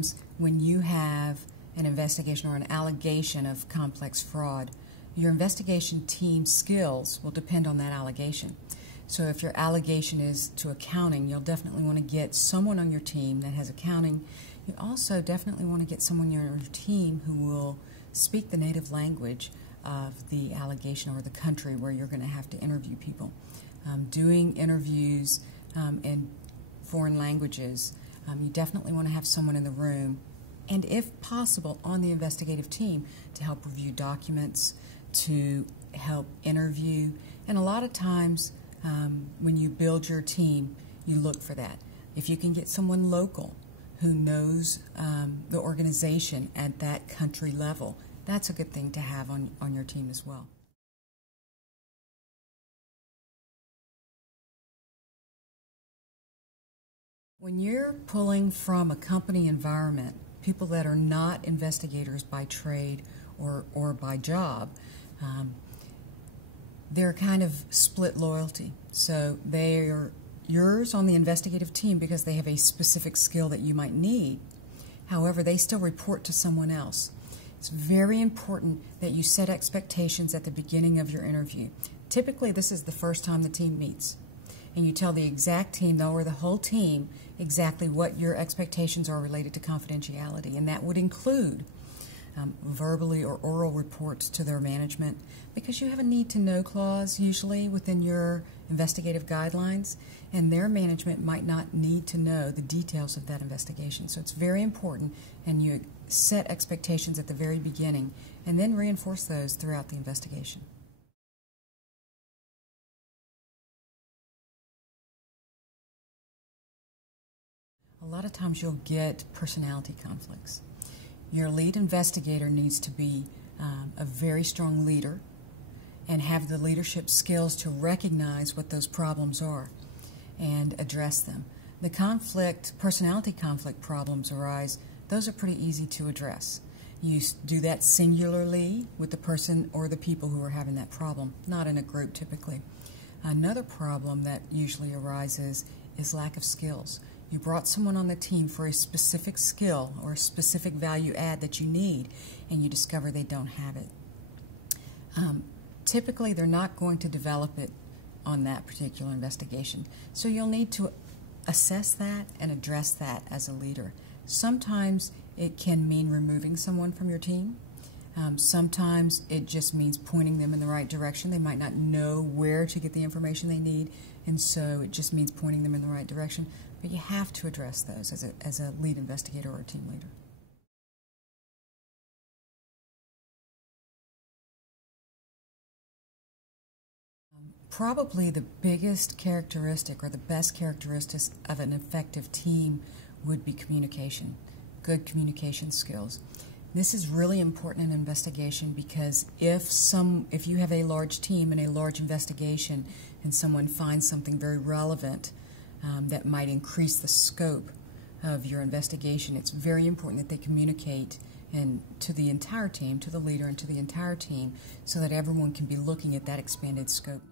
times when you have an investigation or an allegation of complex fraud, your investigation team skills will depend on that allegation. So if your allegation is to accounting, you'll definitely want to get someone on your team that has accounting. You also definitely want to get someone on your team who will speak the native language of the allegation or the country where you're going to have to interview people. Doing interviews in foreign languages, you definitely want to have someone in the room, and if possible on the investigative team, to help review documents, to help interview. And a lot of times when you build your team, you look for that. If you can get someone local who knows the organization at that country level, that's a good thing to have on your team as well. When you're pulling from a company environment, people that are not investigators by trade or by job, they're kind of split loyalty. So they're yours on the investigative team because they have a specific skill that you might need. However, they still report to someone else. It's very important that you set expectations at the beginning of your interview. Typically, this is the first time the team meets, and you tell the exact team or the whole team exactly what your expectations are related to confidentiality, and that would include verbally or oral reports to their management, because you have a need-to-know clause usually within your investigative guidelines, and their management might not need to know the details of that investigation. So it's very important, and you set expectations at the very beginning and then reinforce those throughout the investigation. A lot of times you'll get personality conflicts. Your lead investigator needs to be a very strong leader and have the leadership skills to recognize what those problems are and address them. The personality conflict problems arise, those are pretty easy to address. You do that singularly with the person or the people who are having that problem, not in a group typically. Another problem that usually arises is lack of skills. You brought someone on the team for a specific skill or a specific value add that you need, and you discover they don't have it. Typically, they're not going to develop it on that particular investigation. So you'll need to assess that and address that as a leader. Sometimes it can mean removing someone from your team. Sometimes it just means pointing them in the right direction. They might not know where to get the information they need, and so it just means pointing them in the right direction. But you have to address those as a lead investigator or a team leader. Probably the biggest characteristic or the best characteristics of an effective team would be communication, good communication skills. This is really important in investigation because if you have a large team and a large investigation and someone finds something very relevant that might increase the scope of your investigation, it's very important that they communicate to the entire team, to the leader and to the entire team, so that everyone can be looking at that expanded scope.